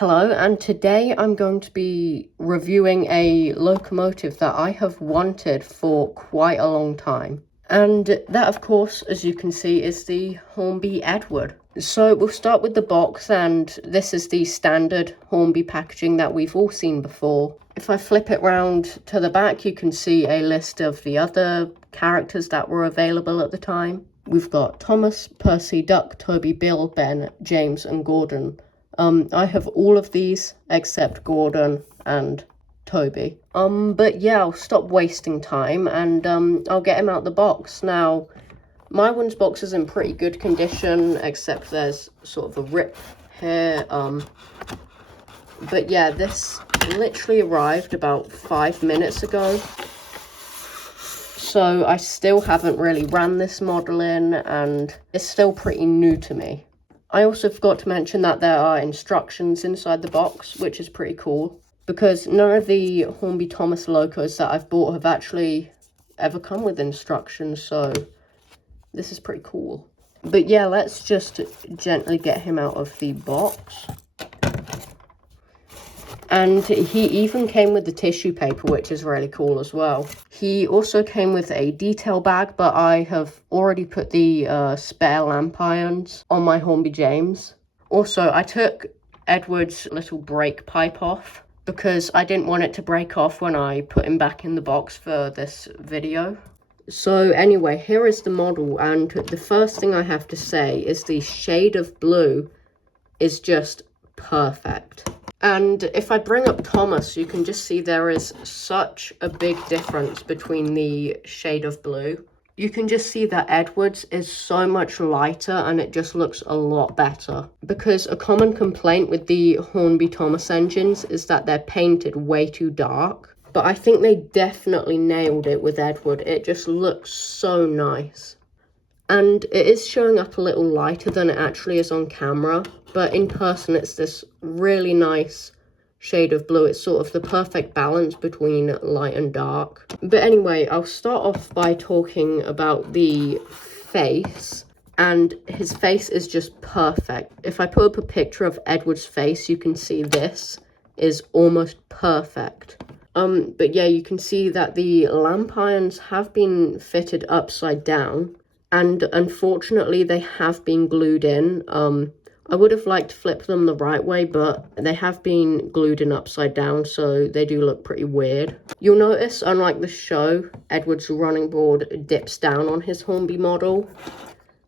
Hello, and today I'm going to be reviewing a locomotive that I have wanted for quite a long time. And that, of course, as you can see, is the Hornby Edward. So we'll start with the box, and this is the standard Hornby packaging that we've all seen before. If I flip it round to the back, you can see a list of the other characters that were available at the time. We've got Thomas, Percy, Duck, Toby, Bill, Ben, James, and Gordon. I have all of these except Gordon and Toby. But yeah, I'll stop wasting time and I'll get him out the box. Now, my one's box is in pretty good condition, except there's sort of a rip here. But yeah, this literally arrived about 5 minutes ago. So I still haven't really ran this model in, and it's still pretty new to me. I also forgot to mention that there are instructions inside the box, which is pretty cool, because none of the Hornby Thomas locos that I've bought have actually ever come with instructions, so this is pretty cool. But yeah, let's just gently get him out of the box. And he even came with the tissue paper, which is really cool as well. He also came with a detail bag, but I have already put the spare lamp irons on my Hornby James. Also, I took Edward's little brake pipe off because I didn't want it to break off when I put him back in the box for this video. So anyway, here is the model, and the first thing I have to say is the shade of blue is just perfect. And if I bring up Thomas, you can just see there is such a big difference between the shade of blue. You can just see that Edward's is so much lighter and it just looks a lot better. Because a common complaint with the Hornby Thomas engines is that they're painted way too dark. But I think they definitely nailed it with Edward. It just looks so nice. And it is showing up a little lighter than it actually is on camera, but in person it's this really nice shade of blue. It's sort of the perfect balance between light and dark. But anyway, I'll start off by talking about the face, and his face is just perfect. If I put up a picture of Edward's face, you can see this is almost perfect. But yeah, you can see that the lamp irons have been fitted upside down. And unfortunately, they have been glued in. I would have liked to flip them the right way, but they have been glued in upside down, so they do look pretty weird. You'll notice, unlike the show, Edward's running board dips down on his Hornby model.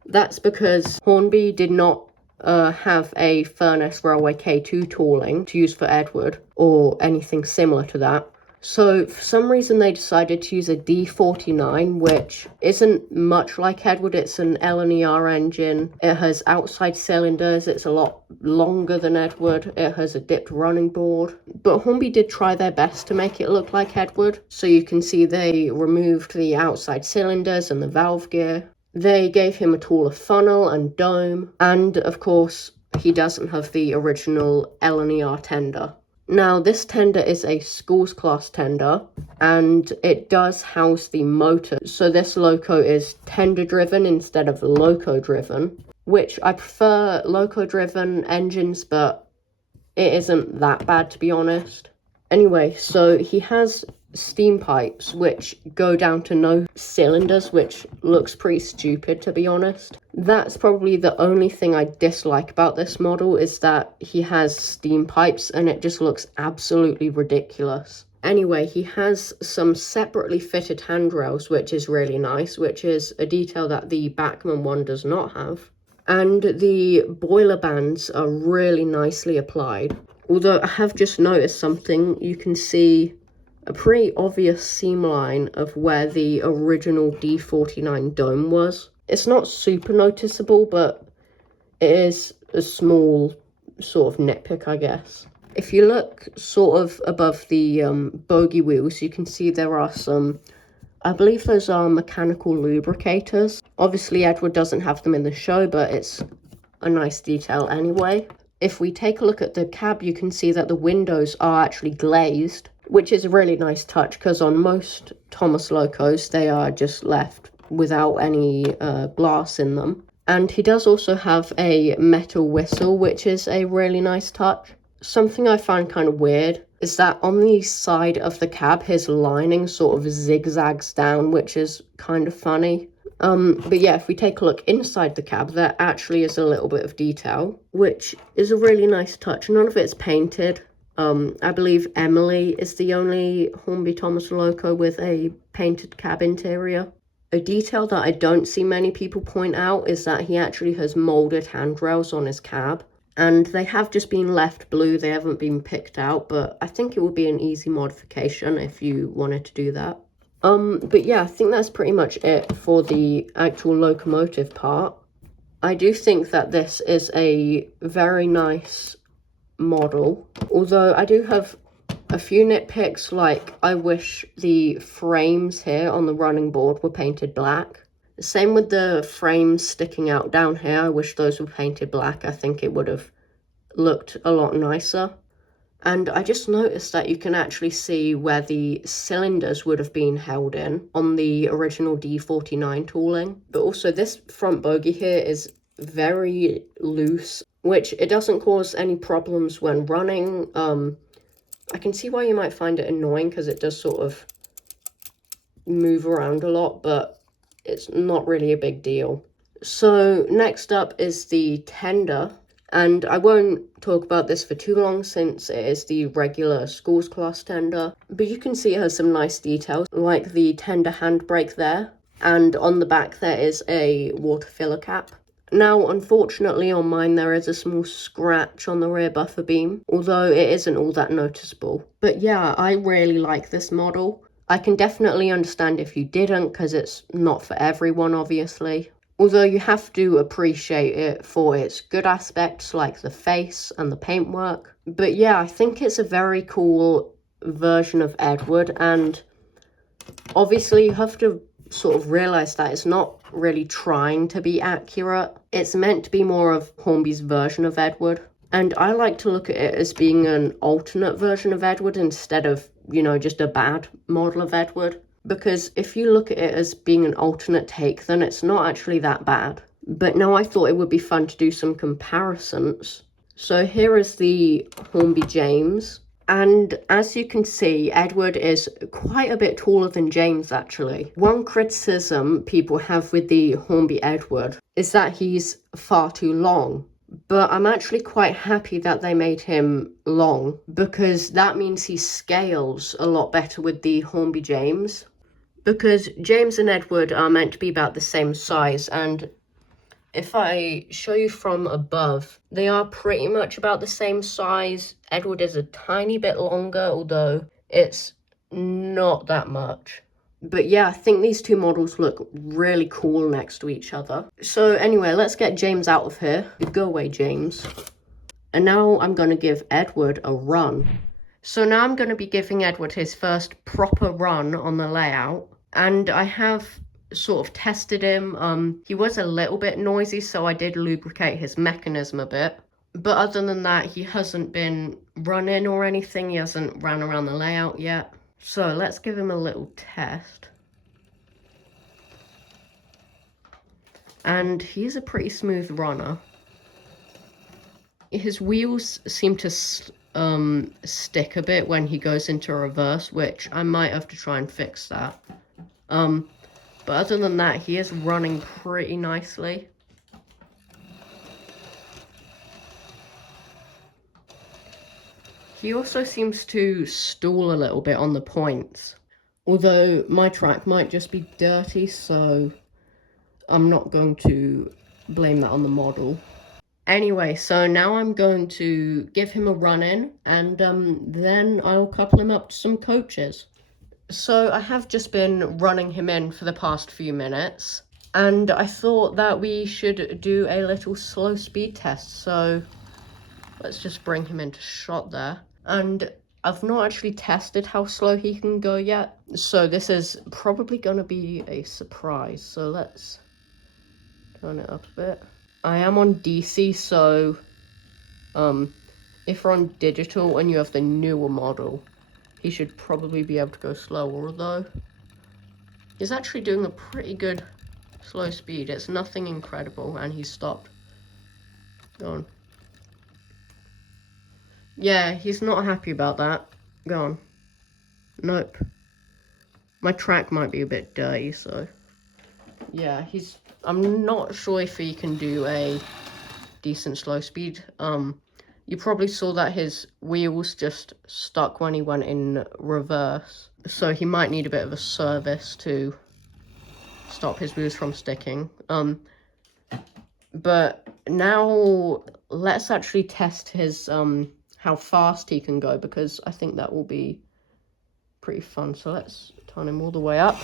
That's because Hornby did not have a Furnace Railway K2 tooling to use for Edward, or anything similar to that. So, for some reason, they decided to use a D49, which isn't much like Edward. It's an L&ER engine. It has outside cylinders. It's a lot longer than Edward. It has a dipped running board. But Hornby did try their best to make it look like Edward. So you can see they removed the outside cylinders and the valve gear. They gave him a taller funnel and dome. And, of course, he doesn't have the original L&ER tender. Now, this tender is a schools class tender, and it does house the motor. So this loco is tender driven instead of loco driven, which I prefer loco driven engines, but it isn't that bad, to be honest. Anyway, so he has steam pipes which go down to no cylinders, which looks pretty stupid, to be honest. That's probably the only thing I dislike about this model, is that he has steam pipes and it just looks absolutely ridiculous. Anyway, he has some separately fitted handrails, which is really nice, which is a detail that the Bachmann one does not have. And the boiler bands are really nicely applied. Although I have just noticed something. You can see a pretty obvious seam line of where the original D49 dome was. It's not super noticeable, but it is a small sort of nitpick, I guess. If you look sort of above the bogie wheels, you can see there are some, I believe those are mechanical lubricators. Obviously, Edward doesn't have them in the show, but it's a nice detail anyway. If we take a look at the cab, you can see that the windows are actually glazed, which is a really nice touch, because on most Thomas locos, they are just left without any glass in them. And he does also have a metal whistle, which is a really nice touch. something I find kind of weird is that on the side of the cab, his lining sort of zigzags down, which is kind of funny. But yeah, if we take a look inside the cab, there actually is a little bit of detail, which is a really nice touch. None of it's painted. I believe Emily is the only Hornby Thomas loco with a painted cab interior. A detail that I don't see many people point out is that he actually has molded handrails on his cab. And they have just been left blue, they haven't been picked out, but I think it would be an easy modification if you wanted to do that. But yeah, I think that's pretty much it for the actual locomotive part. I do think that this is a very nice model, although I do have a few nitpicks, like I wish the frames here on the running board were painted black. Same with the frames sticking out down here. I wish those were painted black. I think it would have looked a lot nicer. And I just noticed that you can actually see where the cylinders would have been held in on the original D49 tooling. But also this front bogie here is very loose, which it doesn't cause any problems when running. I can see why you might find it annoying because it does sort of move around a lot, but it's not really a big deal. So next up is the tender, and I won't talk about this for too long since it is the regular schools class tender, but you can see it has some nice details like the tender handbrake there, and on the back there is a water filler cap. Now unfortunately on mine there is a small scratch on the rear buffer beam, although it isn't all that noticeable. But yeah, I really like this model. I can definitely understand if you didn't, because it's not for everyone, obviously. Although you have to appreciate it for its good aspects, like the face and the paintwork. But yeah, I think it's a very cool version of Edward, and obviously you have to sort of realize that it's not really trying to be accurate. It's meant to be more of Hornby's version of Edward. And I like to look at it as being an alternate version of Edward instead of, you know, just a bad model of Edward. Because if you look at it as being an alternate take, then it's not actually that bad. But now I thought it would be fun to do some comparisons. So here is the Hornby James. And as you can see, Edward is quite a bit taller than James, actually. One criticism people have with the Hornby Edward is that he's far too long. But I'm actually quite happy that they made him long, because that means he scales a lot better with the Hornby James. Because James and Edward are meant to be about the same size, and if I show you from above, they are pretty much about the same size. Edward is a tiny bit longer, although it's not that much. But yeah, I think these two models look really cool next to each other. So anyway, let's get James out of here. Go away, James. And now I'm going to give Edward a run. So now I'm going to be giving Edward his first proper run on the layout. And I have sort of tested him. He was a little bit noisy, so I did lubricate his mechanism a bit. But other than that, he hasn't been running or anything. He hasn't ran around the layout yet. So let's give him a little test. And he's a pretty smooth runner. His wheels seem to stick a bit when he goes into reverse, which I might have to try and fix that. But other than that, he is running pretty nicely. He also seems to stall a little bit on the points. Although my track might just be dirty, so I'm not going to blame that on the model. Anyway, so now I'm going to give him a run in, and then I'll couple him up to some coaches. So I have just been running him in for the past few minutes, and I thought that we should do a little slow speed test. So let's just bring him into shot there. And I've not actually tested how slow he can go yet, so this is probably going to be a surprise. So let's turn it up a bit. I am on DC, so if we're on digital and you have the newer model, he should probably be able to go slower, although he's actually doing a pretty good slow speed. It's nothing incredible, and he's stopped. Go on. Yeah, he's not happy about that. Go on. Nope. My track might be a bit dirty, so... Yeah, I'm not sure if he can do a decent slow speed. You probably saw that his wheels just stuck when he went in reverse. So he might need a bit of a service to stop his wheels from sticking. But now let's actually test his how fast he can go, because I think that will be pretty fun. So let's turn him all the way up.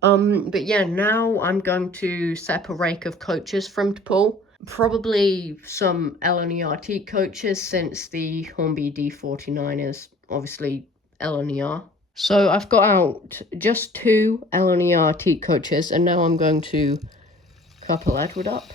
But yeah, now I'm going to set up a rake of coaches for him to pull. Probably some LNER teak coaches, since the Hornby D49 is obviously LNER. So I've got out just 2 LNER teak coaches, and now I'm going to couple Edward up.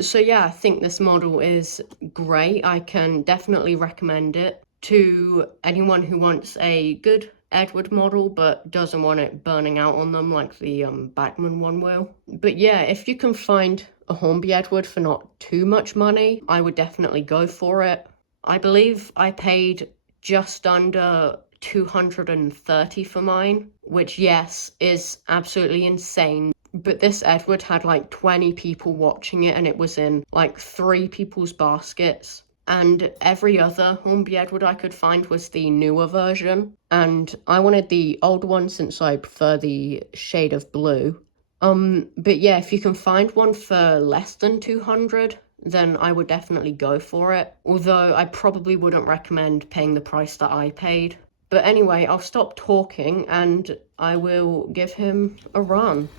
So yeah, I think this model is great. I can definitely recommend it to anyone who wants a good Edward model but doesn't want it burning out on them like the Bachmann one will. But yeah, if you can find a Hornby Edward for not too much money, I would definitely go for it. I believe I paid just under 230 for mine, which yes, is absolutely insane. But this Edward had like 20 people watching it, and it was in like 3 people's baskets. And every other Hornby Edward I could find was the newer version. And I wanted the old one since I prefer the shade of blue. But yeah, if you can find one for less than 200, then I would definitely go for it. Although I probably wouldn't recommend paying the price that I paid. But anyway, I'll stop talking and I will give him a run.